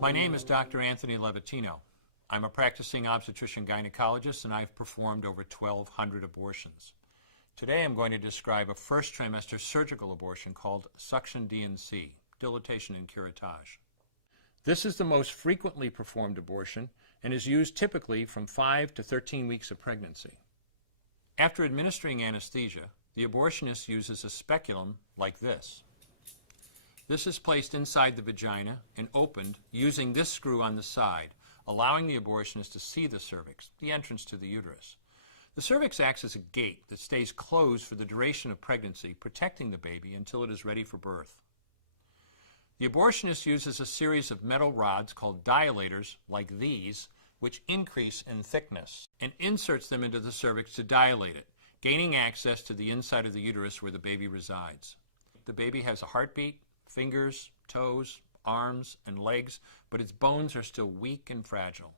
My name is Dr. Anthony Levatino. I'm a practicing obstetrician-gynecologist and I've performed over 1,200 abortions. Today I'm going to describe a first trimester surgical abortion called suction D&C, dilatation and curettage. This is the most frequently performed abortion and is used typically from 5 to 13 weeks of pregnancy. After administering anesthesia, the abortionist uses a speculum like this. This is placed inside the vagina and opened using this screw on the side, allowing the abortionist to see the cervix, the entrance to the uterus. The cervix acts as a gate that stays closed for the duration of pregnancy, protecting the baby until it is ready for birth. The abortionist uses a series of metal rods called dilators, like these, which increase in thickness, and inserts them into the cervix to dilate it, gaining access to the inside of the uterus where the baby resides. The baby has a heartbeat, fingers, toes, arms, and legs, but its bones are still weak and fragile.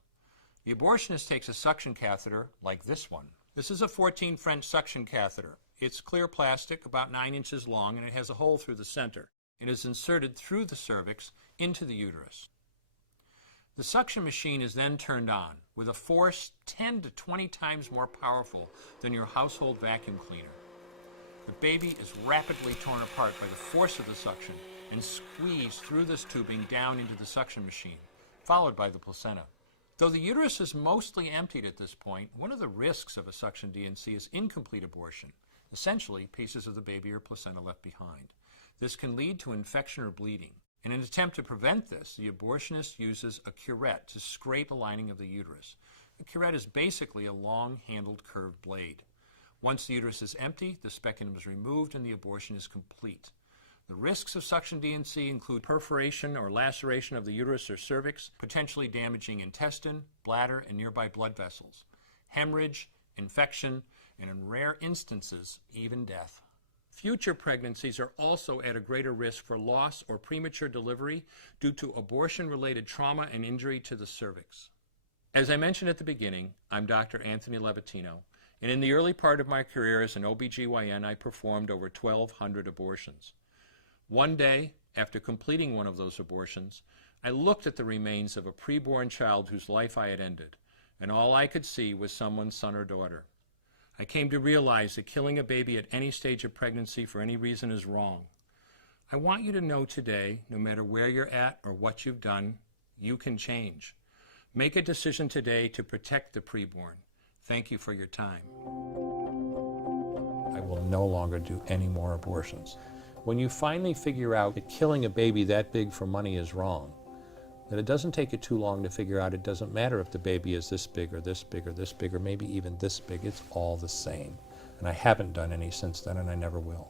The abortionist takes a suction catheter like this one. This is a 14 French suction catheter. It's clear plastic, about 9 inches long, and it has a hole through the center. It is inserted through the cervix into the uterus. The suction machine is then turned on with a force 10 to 20 times more powerful than your household vacuum cleaner. The baby is rapidly torn apart by the force of the suction and squeezed through this tubing down into the suction machine, followed by the placenta. Though the uterus is mostly emptied at this point, one of the risks of a suction D&C is incomplete abortion, essentially pieces of the baby or placenta left behind. This can lead to infection or bleeding. In an attempt to prevent this, the abortionist uses a curette to scrape a lining of the uterus. A curette is basically a long-handled curved blade. Once the uterus is empty, the speculum is removed and the abortion is complete. The risks of suction D&C include perforation or laceration of the uterus or cervix, potentially damaging intestine, bladder, and nearby blood vessels, hemorrhage, infection, and in rare instances, even death. Future pregnancies are also at a greater risk for loss or premature delivery due to abortion-related trauma and injury to the cervix. As I mentioned at the beginning, I'm Dr. Anthony Levatino, and in the early part of my career as an OBGYN, I performed over 1,200 abortions. One day, after completing one of those abortions, I looked at the remains of a preborn child whose life I had ended, and all I could see was someone's son or daughter. I came to realize that killing a baby at any stage of pregnancy for any reason is wrong. I want you to know today, no matter where you're at or what you've done, you can change. Make a decision today to protect the preborn. Thank you for your time. I will no longer do any more abortions. When you finally figure out that killing a baby that big for money is wrong, that it doesn't take you too long to figure out it doesn't matter if the baby is this big or this big or this big or maybe even this big, it's all the same. And I haven't done any since then and I never will.